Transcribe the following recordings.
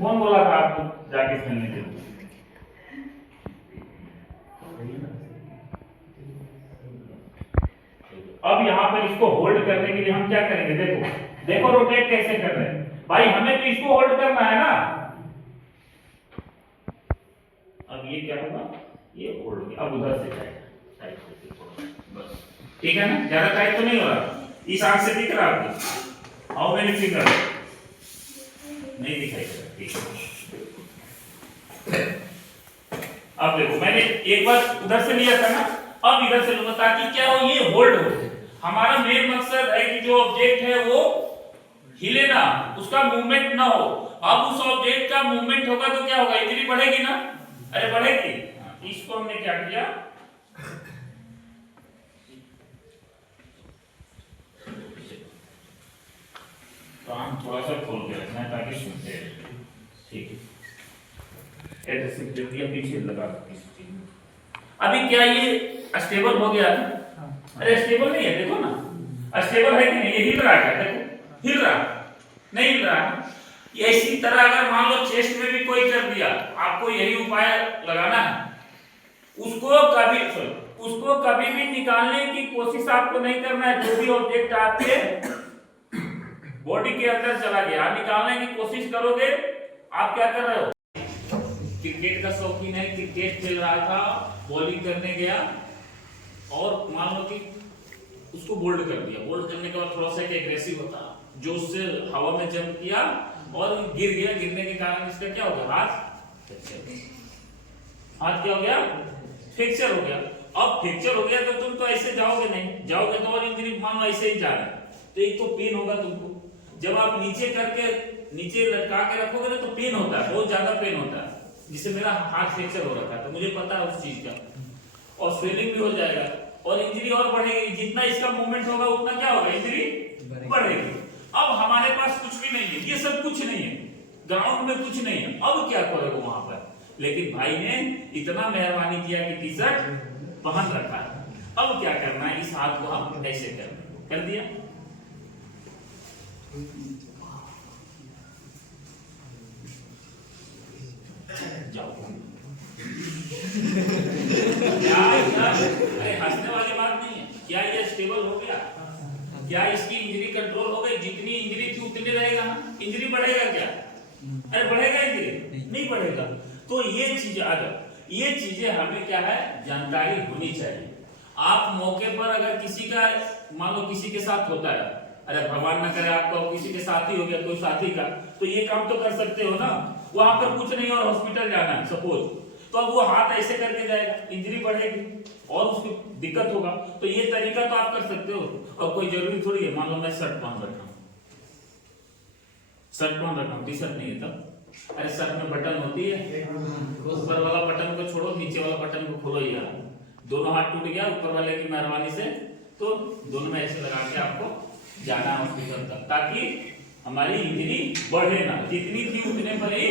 कौन बोला था आपको जाके खेलने के लिए? अब यहाँ पर इसको होल्ड करने के लिए हम क्या करेंगे, देखो देखो रोटेट कैसे कर रहे हैं भाई, हमें तो इसको होल्ड करना है ना। अब ये क्या होगा, ये होल्ड हो गया, अब उधर से जाएगा साइड से, बस ठीक है ना, ज्यादा टाइट तो नहीं हो रहा, इस आंख से दिख रहा आपको, हाउ मेनी फिंगर नहीं दिखाई दे रहा, ठीक है। अब देखो मैंने एक बार उधर से लिया था ना, अब इधर से लूंगा ताकि क्या हो, ये होल्ड हो। हमारा मेन मकसद है कि जो ऑब्जेक्ट है वो हिले ना, उसका मूवमेंट ना हो। अब उस ऑब्जेक्ट का मूवमेंट होगा तो क्या होगा, इंजरी बढ़ेगी ना, अरे बढ़ेगी। इसको हमने क्या किया, तो हम थोड़ा सा खोल के रखना है ताकि सुनते हैं, ठीक है। एडजस्ट कर दिया, पीछे लगा किसी चीज में। अभी क्या ये स्टेबल हो गया है? अरे स्टेबल नहीं है, देखो ना स्टेबल है कि नहीं, ये हिल रहा है, देखो हिल रहा नहीं, हिल रहा है। इसी तरह अगर मान लो चेस्ट में भी कोई कर दिया, आपको यही उपाय लगाना है, उसको कभी भी निकालने की कोशिश आपको नहीं करना है। जो भी ऑब्जेक्ट आपके बॉडी के अंदर चला गया, निकालने की कोशिश करोगे, आप क्या कर रहे हो, क्रिकेट का शौकीन है, क्रिकेट खेल रहा था, बॉलिंग करने गया और मान लो कि उसको बोल्ड कर दिया, बोल्ड करने के बाद थोड़ा सा एग्रेसिव होता, जो उससे हवा में जंप किया और गिर गया, गिरने के कारण इसका क्या हो गया, हाथ क्या हो गया, फ्रैक्चर हो गया। अब फ्रैक्चर हो गया तो तुम तो ऐसे जाओगे नहीं, जाओगे तो और इंजरी, मान लो ऐसे ही जा रहा है तो एक तो पेन होगा तुमको, जब आप नीचे करके नीचे लटका के रखोगे ना तो पेन होता है, बहुत ज्यादा पेन होता है, जिससे मेरा हाथ फ्रैक्चर हो रखा है तो मुझे पता है उस चीज का, और स्वेलिंग भी हो जाएगा और इंजरी और बढ़ेगी, जितना इसका मूवमेंट होगा उतना क्या होगा, इंजरी बढ़ेगी। अब हमारे पास कुछ भी नहीं है, ये सब कुछ नहीं है, ग्राउंड में कुछ नहीं है, अब क्या करोगे वहां पर, लेकिन भाई ने इतना मेहरबानी किया कि टी शर्ट पहन रखा है, अब क्या करना है, इस हाथ को हम ऐसे कर दिया, जाओ अरे हंसने वाली बात नहीं है, क्या ये स्टेबल हो गया, क्या इसकी इंजरी कंट्रोल हो गई, जितनी इंजरी थी उतनी रहेगा ना, इंजरी बढ़ेगा क्या, अरे बढ़ेगा इंजरी नहीं बढ़ेगा। तो ये चीज अगर ये चीजें हमें क्या है, जानकारी होनी चाहिए। आप मौके पर अगर किसी का मान लो किसी के साथ होता है, अरे भगवान ना करे आपका किसी के साथ ही हो गया, कोई साथी का, तो ये काम तो कर सकते हो ना, वहां पर कुछ नहीं और हॉस्पिटल जाना है सपोज, तो अब वो हाथ ऐसे करके जाएगा, इंजरी बढ़ेगी और उसकी दिक्कत होगा, तो ये तरीका तो आप कर सकते हो। और कोई जरूरी थोड़ी है, मान लो मैं शर्ट पहन रखा हूं, टी शर्ट नहीं है तब, अरे शर्ट में बटन होती है, ऊपर वाला बटन को छोड़ो, नीचे वाला बटन को खोलो, यार दोनों हाथ टूट गया ऊपर वाले की मेहरबानी से, तो दोनों में ऐसे लगा के आपको जाना है हॉस्पिटल तक, ताकि हमारी इंजरी बढ़े ना, जितनी थी उतने पर ही,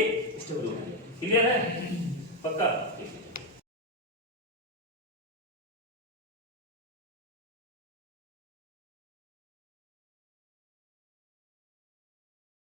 क्लियर है, पक्का।